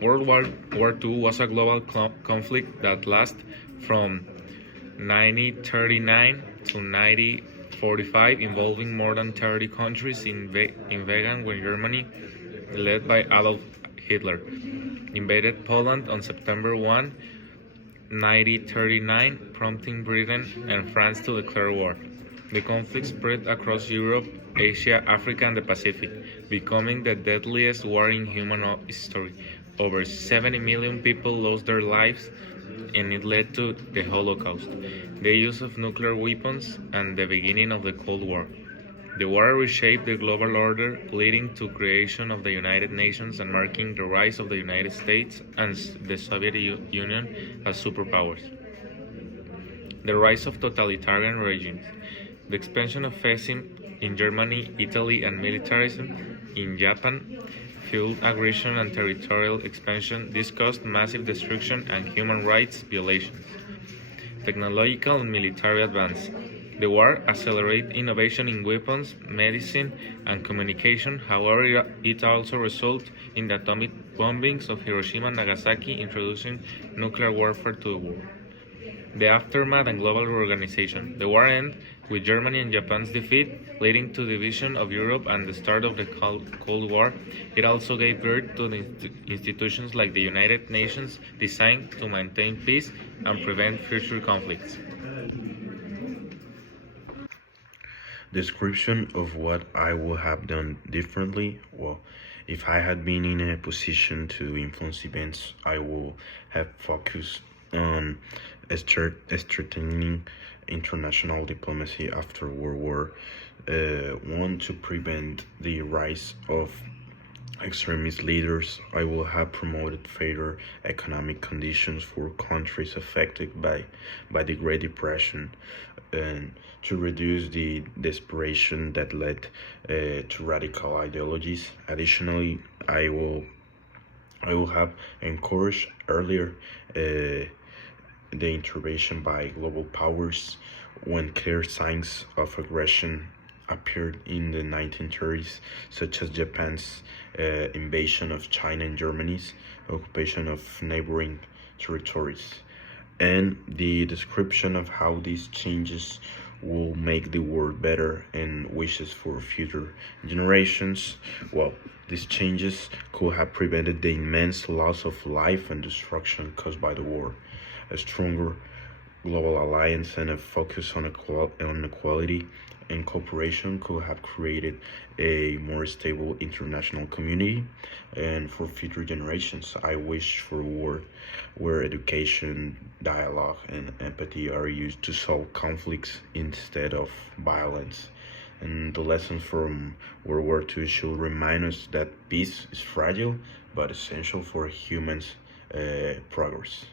World War II was a global conflict that lasted from 1939 to 1945, involving more than 30 countries in Vegan when Germany, led by Adolf Hitler, invaded Poland on September 1, 1939, prompting Britain and France to declare war. The conflict spread across Europe, Asia, Africa, and the Pacific, becoming the deadliest war in human history. Over 70 million people lost their lives, and it led to the Holocaust, the use of nuclear weapons, and the beginning of the Cold War. The war reshaped the global order, leading to creation of the United Nations and marking the rise of the United States and the Soviet Union as superpowers. The rise of totalitarian regimes, the expansion of fascism in Germany, Italy, and militarism in Japan fueled aggression and territorial expansion. This caused massive destruction and human rights violations. Technological and military advance. The war accelerated innovation in weapons, medicine, and communication. However, it also resulted in the atomic bombings of Hiroshima and Nagasaki, introducing nuclear warfare to the world. The aftermath and global reorganization. The war ended with Germany and Japan's defeat, leading to division of Europe and the start of the Cold War. It also gave birth to the institutions like the United Nations, designed to maintain peace and prevent future conflicts. Description of what I would have done differently. Well, if I had been in a position to influence events, I would have focused on strengthening international diplomacy after World War I to prevent the rise of extremist leaders. I will have promoted fairer economic conditions for countries affected by the Great Depression, and to reduce the desperation that led to radical ideologies. Additionally, I will have encouraged earlier the intervention by global powers when clear signs of aggression appeared in the 1930s, such as Japan's invasion of China and Germany's occupation of neighboring territories, and the description of how these changes will make the world better and wishes for future generations. Well, these changes could have prevented the immense loss of life and destruction caused by the war. A stronger global alliance and a focus on equality and cooperation could have created a more stable international community. And for future generations, I wish for a world where education, dialogue, and empathy are used to solve conflicts instead of violence. And the lessons from World War II should remind us that peace is fragile but essential for humans' progress.